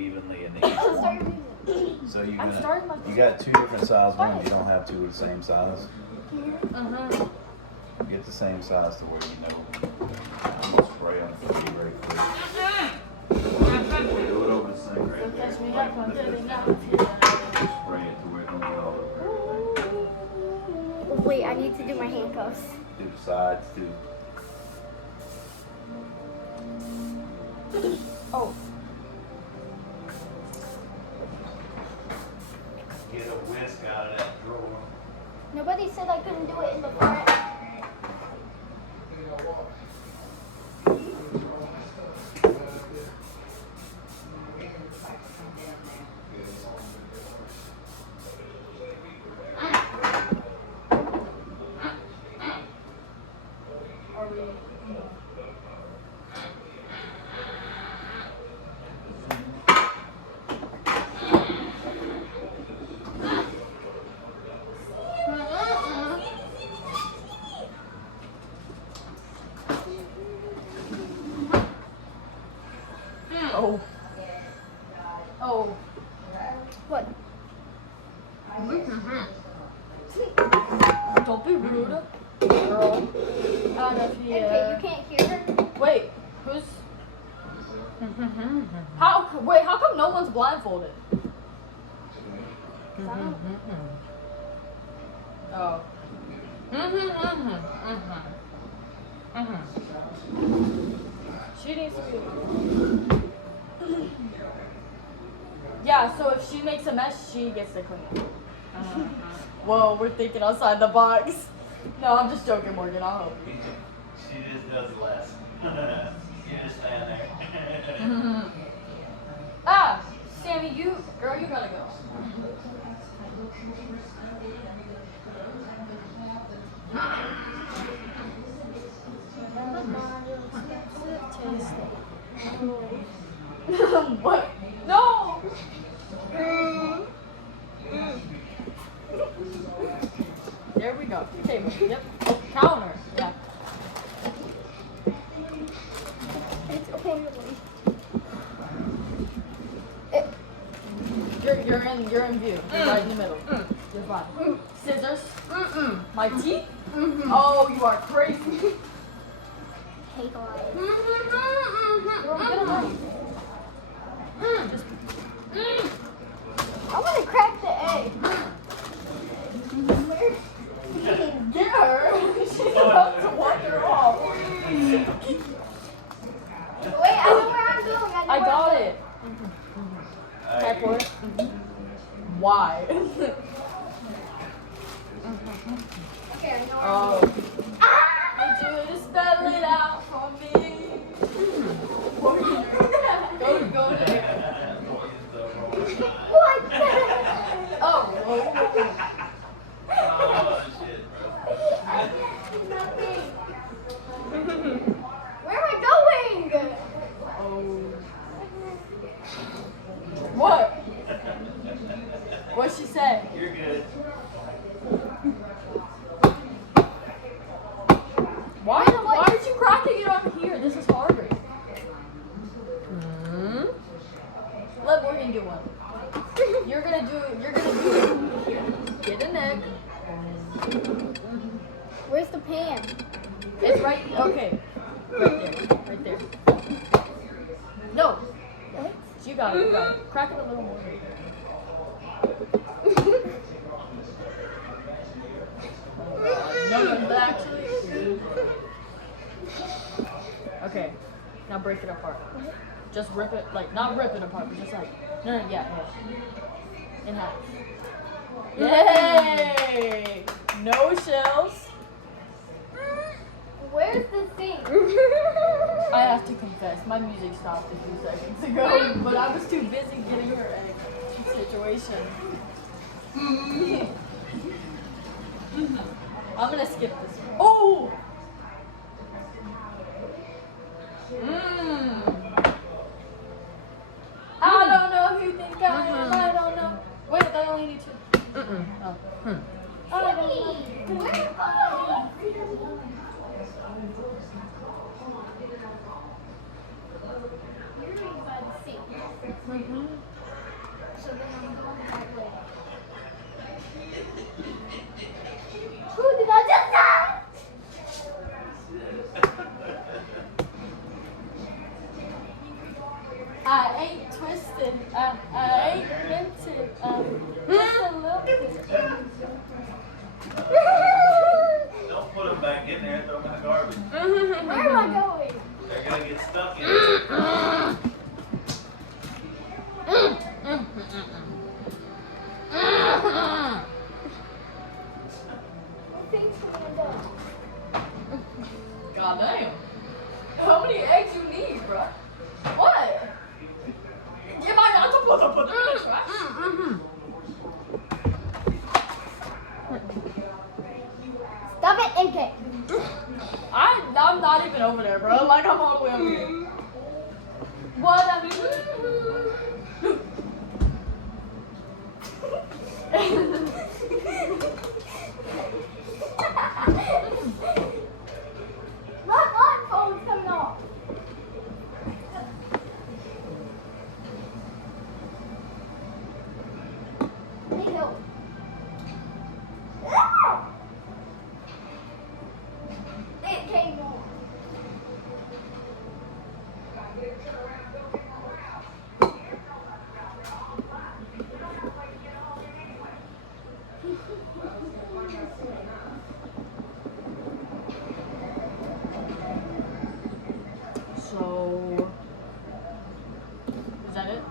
evenly in the each one. So you I'm starting my. you got two different size ones. You don't have two of the same size. Get the same size to where you know. I'm gonna spray them for you very quick. Do it over the sink right there. Spray it to where it don't get all over. Wait, I need to do my handcuffs. Do the sides too. Oh. Get a whisk out of that drawer. Nobody said I couldn't do it in the front. Oh. Oh. What? Don't be rude, girl. I don't know if you. Okay, you can't hear her? Wait, who's? How? Wait, how come no one's blindfolded? Oh. She needs to be. Yeah, so if she makes a mess, she gets to clean it. Whoa, we're thinking outside the box. No, I'm just joking, Morgan. I'll help you. She just does less. You just stand there. Ah, Sammy, girl, you gotta go. What? No. There we go. Table. Yep. Counter. Yeah. It's oily. You're in view. You're right in the middle. You're fine. Scissors. My teeth. Oh, you are crazy. Hey guys. I want to crack the egg. Get her. She's about to wander off. Wait, I know where I'm going. I got it. Can I pour it? Why? Okay, I know where I'm Oh. Ah! Would you spell it out for me? Go there. What? Oh. Oh shit, bro. I can't do nothing. Where am I going? Oh. What? What'd she say? You're good. Why aren't you cracking it on here? This is harder. Let Morgan do one. You're gonna do it here. Get an egg. Where's the pan? It's right, okay. Right there. No. What? You got it. Crack it a little more. No, actually. Okay. Now break it apart. Just rip it, like, not rip it apart, but just like, no, yeah. In half. Yay! No shells. Where's the sink? I have to confess, my music stopped a few seconds ago, but I was too busy getting her egg situation. I'm gonna skip this one. Oh! I don't know who you think I am. I don't know. Wait, I only need two. Oh. I don't know. Where am I? You're right by the sink. Mm-hmm. So then I'm going back later. Who did I just say? I ain't twisted. I ain't meant to. Just a little bit. Don't put them back in there, throw them in the garbage. Where am I going? They're gonna get stuck in it. Things for me to do. God damn. How many eggs you need, bro? What? Yeah, my not supposed to put them in the trash. Stop it, MK. I'm not even over there, bro. Like, I'm all the way over here. What? I mean. My iPhone's coming off. Need help. It came on. So. Is that it?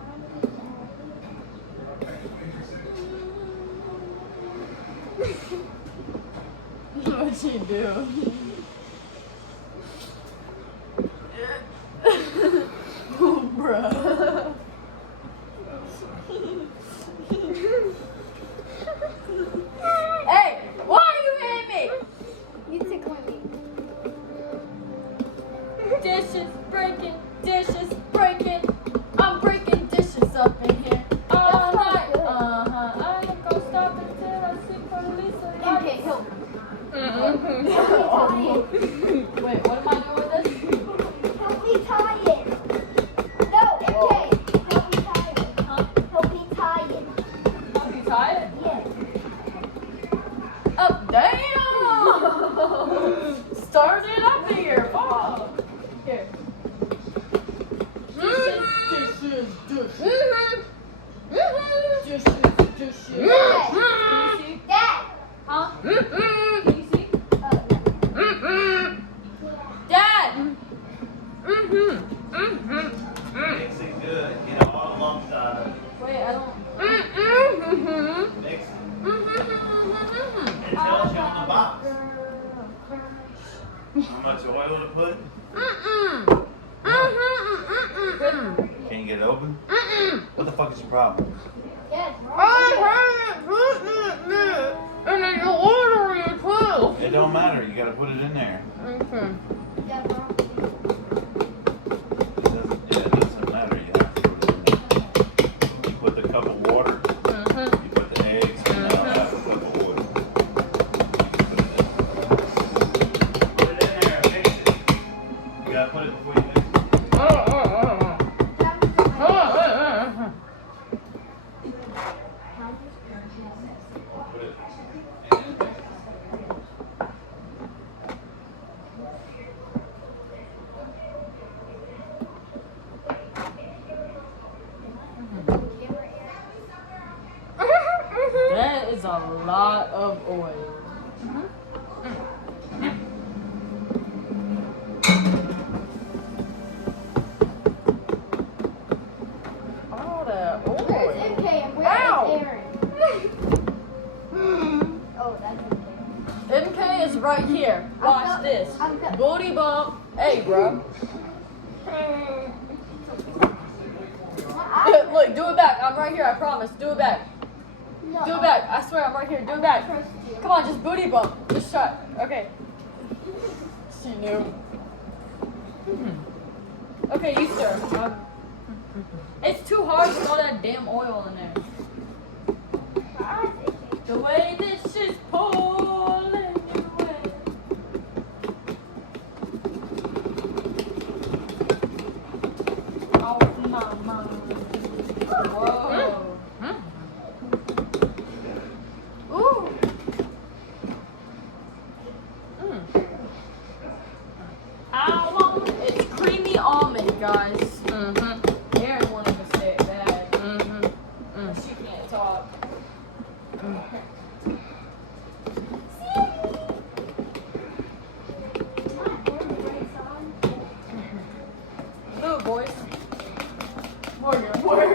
What'd she do? Oh, bruh. Hey, why are you hitting me? You tickling me. Dishes breaking, dishes breaking. I'm breaking dishes up in here all That sounds night. good. I ain't gonna stop until I see police. MK, help. Wait, what am I doing with this? Help me tie it. No, MK. Help me tie it. Huh? Help me tie it. Help you tie it? Yes. Oh, damn! Start it up here. Fuck. Here. Dishes, dishes, dishes. Dishes, dishes. Can you see? Dad. Huh? Can you see? Dad! Mix it good. Get all the lumps out of it. Wait, I don't. Mix it. It tells you on the box how much oil to put. Can you get it open? What the fuck is your problem? Yes. And then you order it too. It don't matter. You gotta put it in there. Yeah, bro. It doesn't matter. You have to put it in there. You put the cup of water. You put the eggs and now half a cup of water. Put it in there. Mix it. You gotta put it before you mix it. Put it. That is a lot of oil. All that Where's oil. MK and where Ow. is Aaron? Oh, that's MK. MK is right here. Watch this. I'm the- Booty bump. Hey, bro. Look, do it back. I'm right here. I promise. Do it back. No. Do it back. I swear, I'm right here. Do it back. Trust you. Come on, just booty bump. Just try. Okay. She knew. Okay, you stir. It's too hard with all that damn oil in there. The way this is pulling you away. Off my mind.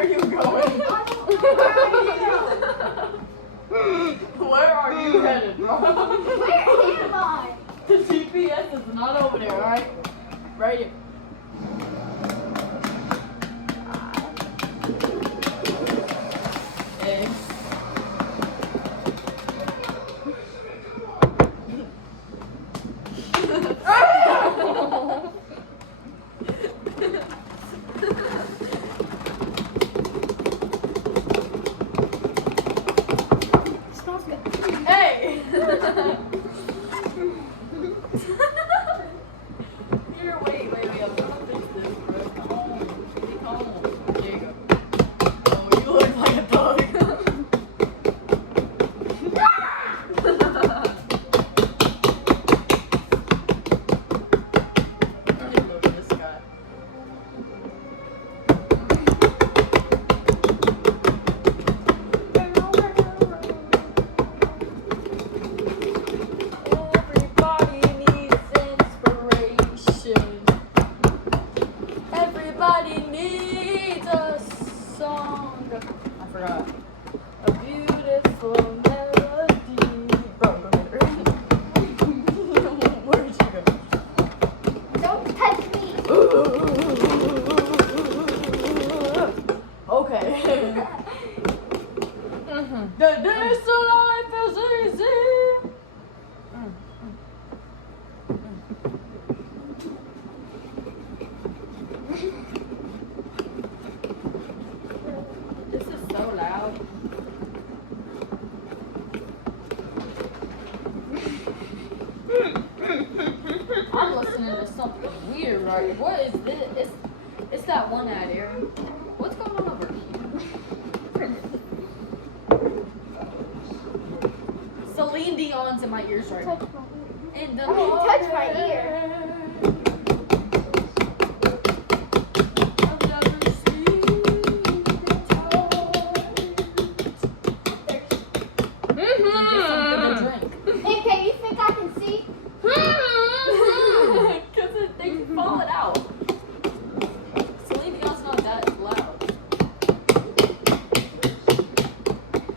are you going? Where are you headed, bro? Where am I? The GPS is not over there, alright? Right here. Eggs. Smells good. Hey! Here, wait, I'm gonna fix this, bro. Come on. Come on. There you go. Oh, you look like a dog. Look at this guy. Everybody needs inspiration. Everybody needs a song. I forgot. A beautiful melody. Bro, go get her. Where'd you go? Don't touch me. Okay. The days of life is easy. This is so loud. I'm listening to something weird right. What is this? It's that one ad, Aaron. What's going on over here? Celine Dion's in my ears right now. And the Touch my ear. I've never seen the tide. Get something to drink. Okay, you think I can see? Because they keep falling out. Celine Dion's not that loud.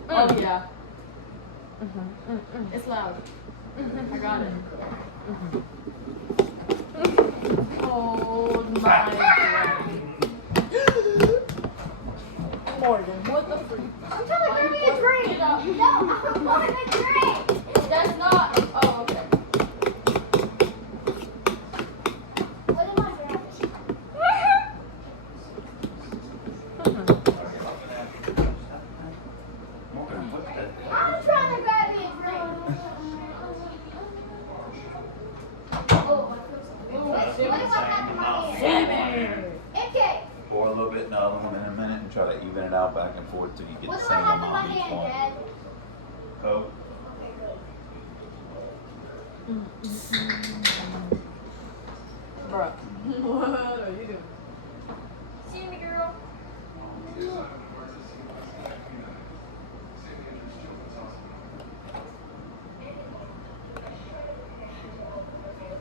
Oh yeah. It's loud. I got it. Oh my god. Morgan, what the freak? I'm trying to give me a drink. Get up. No, I want a drink. That's not. Oh, okay. What am I doing? Morgan, what the? I'm trying to grab me a drink. Oh, what do I have in my hand? Okay. Pour a little bit in the other one in a minute and try to even it out back and forth till you get What the do I same have in my amount each hand, one. Dad? Coke. Bruh. What are you doing? See me, girl.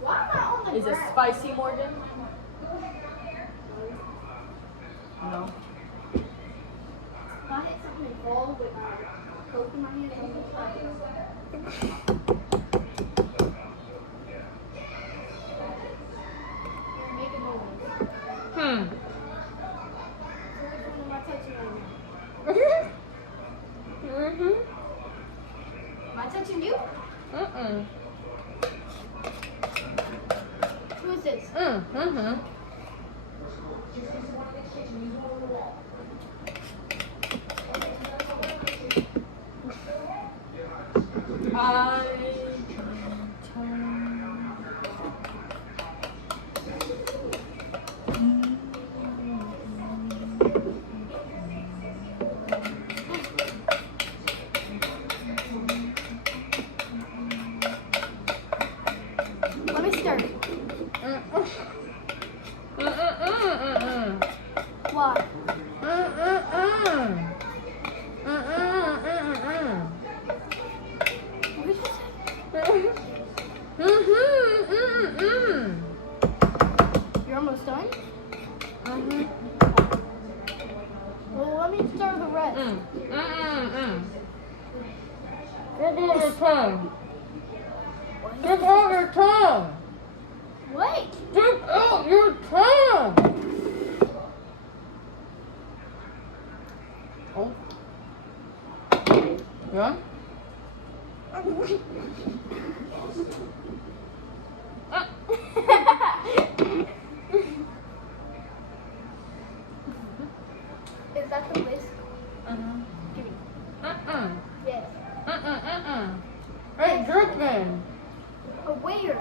Why am I on the Is it ground? spicy, Morgan? No. If I hit something and fall with my Coke in my hand, I'm gonna try to make a moment. So which one am I touching right now? Am I touching you? Who is this? Let me stir. Why? What did you say? You're almost done? Well, what breath. Give out your tongue. Give out your tongue. Wait. Give out your tongue. Oh. Yeah? Is that the whisk? Uh-huh. Give me. Uh-uh. Yes. Uh-uh. It's dripping. Oh, where?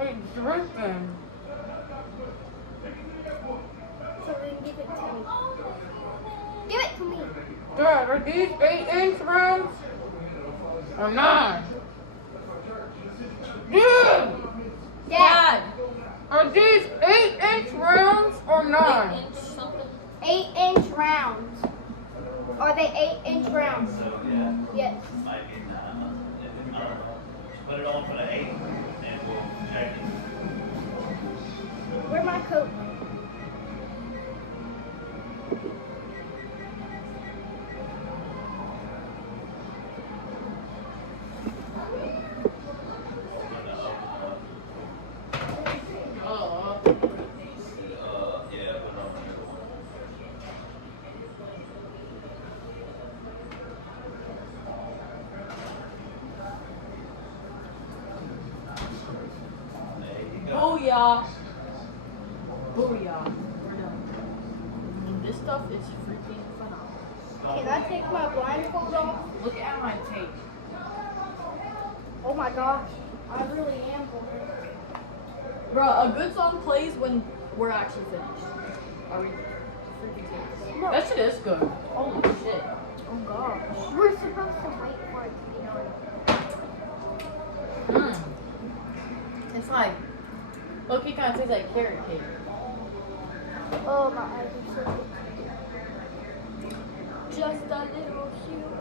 It's dripping. So then give it to me. Give it to me. Dad, are these 8-inch rounds? Or 9? Dad! Dad. Are these 8-inch rounds or 9? 8-inch rounds. Are they 8-inch rounds? So, yeah, Yes. might be 9. If not, put it on for the 8 and we'll check it. Where's my coat? Oh. Yeah, put it on there. There you go. Booyah. Booyah. We're done. And this stuff is freaking phenomenal. Can I take my blindfold off? Look at my tape. Oh my gosh. I really am bored. Bruh, a good song plays when we're actually finished. Are we freaking serious? No. That shit is good. Holy shit. Oh gosh. We're supposed to wait for it to be done. It's like, Loki kind of tastes like carrot cake. Oh, my eyes are so big. Just a little human.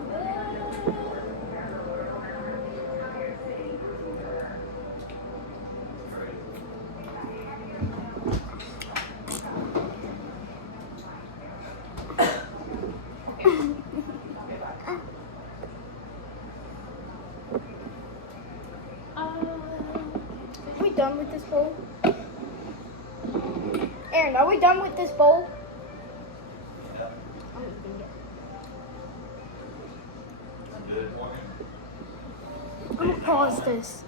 Are we done with this bowl? Aaron, are we done with this bowl? Yeah, I'm eating it. good morning. I'm gonna pause this.